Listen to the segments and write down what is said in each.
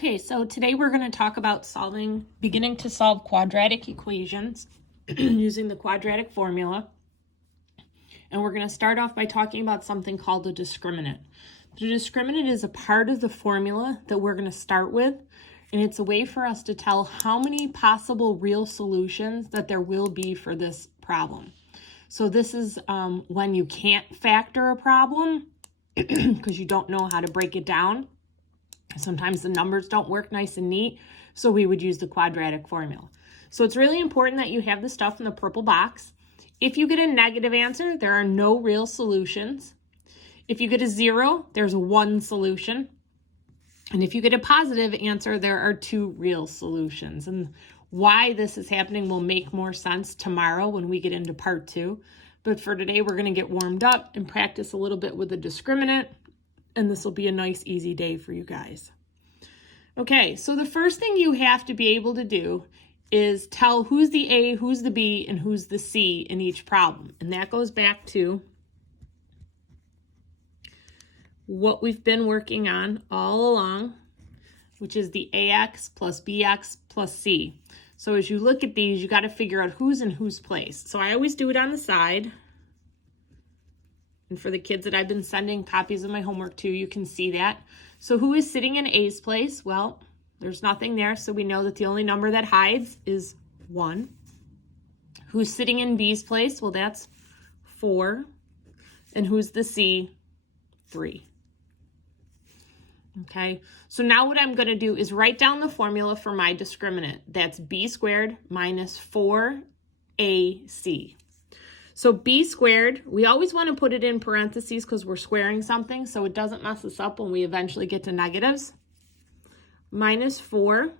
Okay, so today we're going to talk about beginning to solve quadratic equations using the quadratic formula. And we're going to start off by talking about something called a discriminant. The discriminant is a part of the formula that we're going to start with, and it's a way for us to tell how many possible real solutions that there will be for this problem. So this is when you can't factor a problem because you don't know how to break it down. Sometimes the numbers don't work nice and neat, so we would use the quadratic formula. So it's really important that you have the stuff in the purple box. If you get a negative answer, there are no real solutions. If you get a 0, there's one solution. And if you get a positive answer, there are 2 real solutions. And why this is happening will make more sense tomorrow when we get into part 2. But for today, we're going to get warmed up and practice a little bit with the discriminant. And this will be a nice, easy day for you guys. Okay, so the first thing you have to be able to do is tell who's the A, who's the B, and who's the C in each problem. And that goes back to what we've been working on all along, which is the AX plus BX plus C. So as you look at these, you got to figure out who's in whose place. So I always do it on the side. And for the kids that I've been sending copies of my homework to, you can see that. So who is sitting in A's place? Well, there's nothing there, so we know that the only number that hides is 1. Who's sitting in B's place? Well, that's 4. And who's the C? 3. Okay, so now what I'm going to do is write down the formula for my discriminant. That's B squared minus 4AC. So B squared, we always want to put it in parentheses because we're squaring something so it doesn't mess us up when we eventually get to negatives. Minus 4.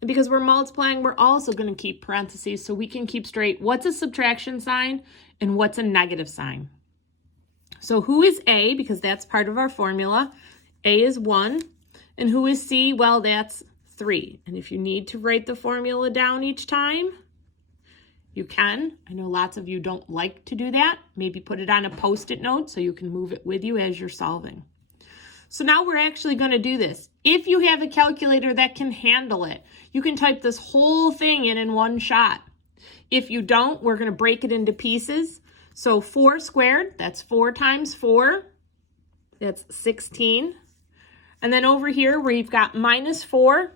And because we're multiplying, we're also going to keep parentheses so we can keep straight what's a subtraction sign and what's a negative sign. So who is A? Because that's part of our formula. A is 1. And who is C? Well, that's 3. And if you need to write the formula down each time, you can. I know lots of you don't like to do that. Maybe put it on a Post-it note so you can move it with you as you're solving. So now we're actually going to do this. If you have a calculator that can handle it, you can type this whole thing in one shot. If you don't, we're going to break it into pieces. So 4 squared, that's 4 times 4. That's 16. And then over here where you've got minus 4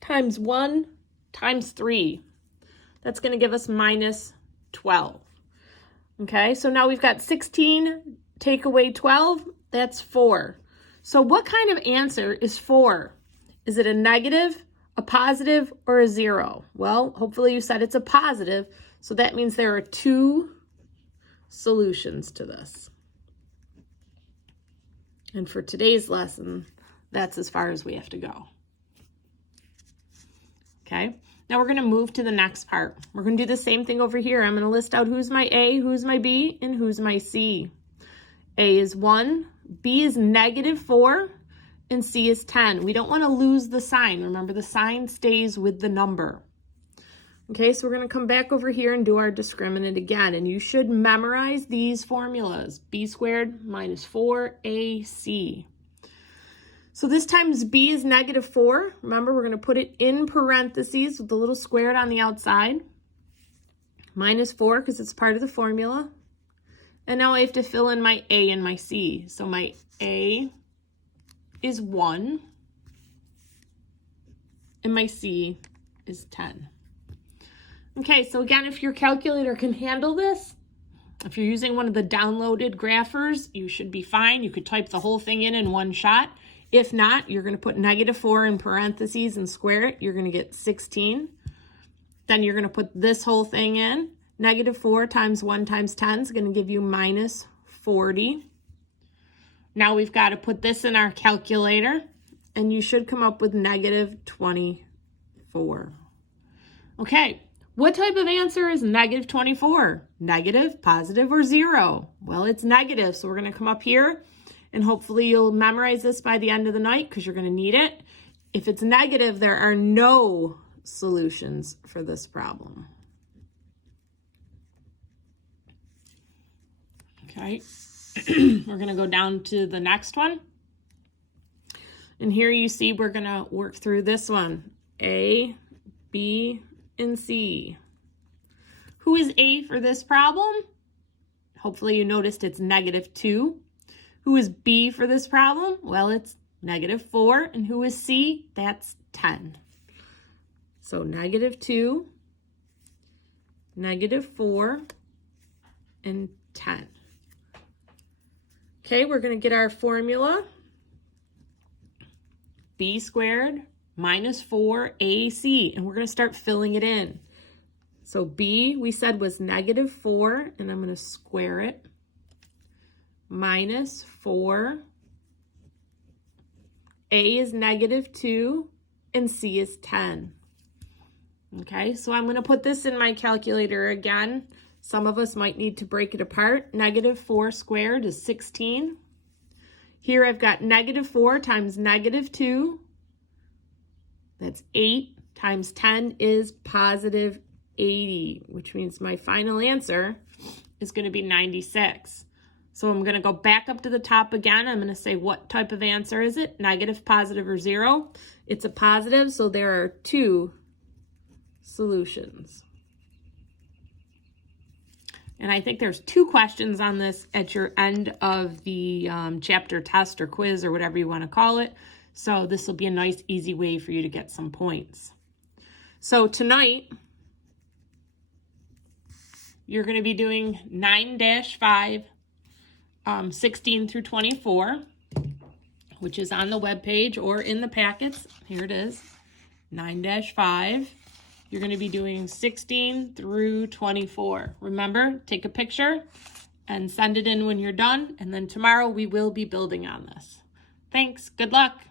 times 1 times 3. That's going to give us minus 12. Okay, so now we've got 16, take away 12, that's 4. So what kind of answer is 4? Is it a negative, a positive, or a 0? Well, hopefully you said it's a positive, so that means there are 2 solutions to this. And for today's lesson, that's as far as we have to go. Okay. Now we're going to move to the next part. We're going to do the same thing over here. I'm going to list out who's my A, who's my B, and who's my C. A is 1, B is negative 4, and C is 10. We don't want to lose the sign. Remember, the sign stays with the number. Okay, so we're going to come back over here and do our discriminant again. And you should memorize these formulas. B squared minus 4AC. So this times B is negative 4. Remember, we're going to put it in parentheses with the little squared on the outside. Minus 4 because it's part of the formula. And now I have to fill in my A and my C. So my A is 1. And my C is 10. Okay, so again, if your calculator can handle this, if you're using one of the downloaded graphers, you should be fine. You could type the whole thing in one shot. If not, you're going to put negative 4 in parentheses and square it. You're going to get 16. Then you're going to put this whole thing in. Negative 4 times 1 times 10 is going to give you minus 40. Now we've got to put this in our calculator, and you should come up with negative 24. Okay, what type of answer is negative 24? Negative, positive, or 0? Well, it's negative, so we're going to come up here. And hopefully you'll memorize this by the end of the night because you're going to need it. If it's negative, there are no solutions for this problem. Okay, we're going to go down to the next one. And here you see we're going to work through this one. A, B, and C. Who is A for this problem? Hopefully you noticed it's -2. Who is B for this problem? Well, it's -4. And who is C? That's 10. So -2, -4, and 10. Okay, we're going to get our formula. B squared minus 4AC, and we're going to start filling it in. So B, we said, was -4, and I'm going to square it, minus 4. A is -2, and C is 10. Okay, so I'm going to put this in my calculator again. Some of us might need to break it apart. -4 squared is 16. Here I've got -4 times -2. That's 8 times 10 is positive 80, which means my final answer is going to be 96. So I'm going to go back up to the top again. I'm going to say, what type of answer is it? Negative, positive, or zero? It's a positive, so there are 2 solutions. And I think there's 2 questions on this at your end of the chapter test or quiz or whatever you want to call it. So this will be a nice, easy way for you to get some points. So tonight, you're going to be doing 9-5, 16 through 24, which is on the webpage or in the packets. Here it is, 9-5. You're going to be doing 16 through 24. Remember, take a picture and send it in when you're done. And then tomorrow we will be building on this. Thanks. Good luck.